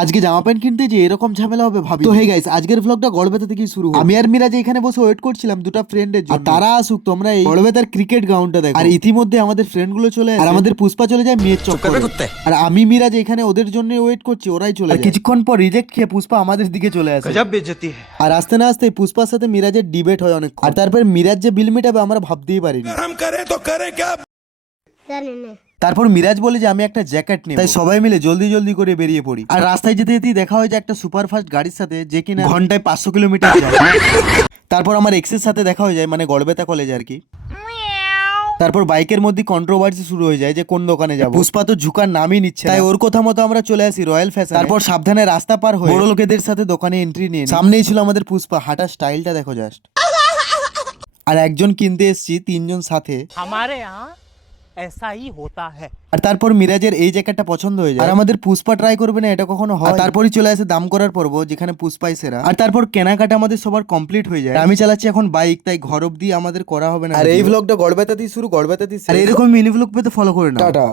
আজকে জামা প্যান্ট কিনতে যে এরকম ঝামেলা হবে ভাবি। তো হে গাইস, আজকের ভ্লগটা গড়বেতা থেকেই শুরু হবে। আমি আর মিরাজ এখানে বসে ওয়েট করছিলাম দুটো ফ্রেন্ডের জন্য, আর তারা আসুক তোমরা এই গড়বেতার ক্রিকেট গ্রাউন্ডটা দেখো। আর ইতিমধ্যে আমাদের ফ্রেন্ড গুলো চলে আসে, আর আমাদের পুষ্পা চলে যায় মেয়ের চক্করে। আর আমি মিরাজ এখানে ওদের জন্য ওয়েট করছি, ওরাই চলে যায়। কিছুক্ষণ পর রিজেক্ট খেয়ে পুষ্পা আমাদের দিকে চলে আসে। गजब बेइज्जती है। আর আসতে না আসতে পুষ্পার সাথে মিরাজের ডিবেট হয় অনেক। আর তারপর মিরাজ যে বিল মেটাবে আমরা ভাবতেই পারিনি। हम करें तो करें क्या? তারপর মিরাজ বলে যে আমি একটা জ্যাকেট নেব, তাই সবাই মিলে জলদি জলদি করে বেরিয়ে পড়ি। আর রাস্তায় যেতে যেতেই দেখা হয় যে একটা সুপারফাস্ট গাড়ির সাথে, যে কিনা ঘন্টায় 500 কিলোমিটার যায়। তারপর আমার এক্সের সাথে দেখা হয়ে যায়, মানে গড়বেতা কলেজ আর কি। তারপর বাইকের মধ্যে কন্ট্রোভার্সি শুরু হয়ে যায় যে কোন দোকানে যাবো। পুষ্পা তো ঝুকার নামই নিচ্ছে, তাই ওর কথা মতো আমরা চলে আসি রয়্যাল ফ্যাশন। তারপর সাবধানে রাস্তা পার হয়ে বড় লোকেদের সাথে দোকানে এন্ট্রি নিয়ে সামনেই ছিল আমাদের পুষ্পা। হাঁটার স্টাইলটা দেখো জাস্ট। আর একজন কিনতে এসছি, তিনজন সাথে। हमारे यहाँ ऐसा ही होता है। আর তারপর মিরাজের এই জ্যাকেটটা পছন্দ হয়ে যায়, আর আমাদের পুষ্পা ট্রাই করবে না এটা কখনো হয়। আর তারপরই চলে আসে দাম করার পর্ব, যেখানে পুষ্পাই সেরা। আর তারপর কেনাকাটা আমাদের সবার কমপ্লিট হয়ে যায়। আমি চালাচ্ছি এখন বাইক, তাই ঘর অব্দি আমাদের করা হবে না। আর এই ভ্লগটা গড়বেতাতেই শুরু, গড়বেতাতেই শেষ। আর এরকম মিনি ভ্লগ পেতে ফলো করে না। টাটা।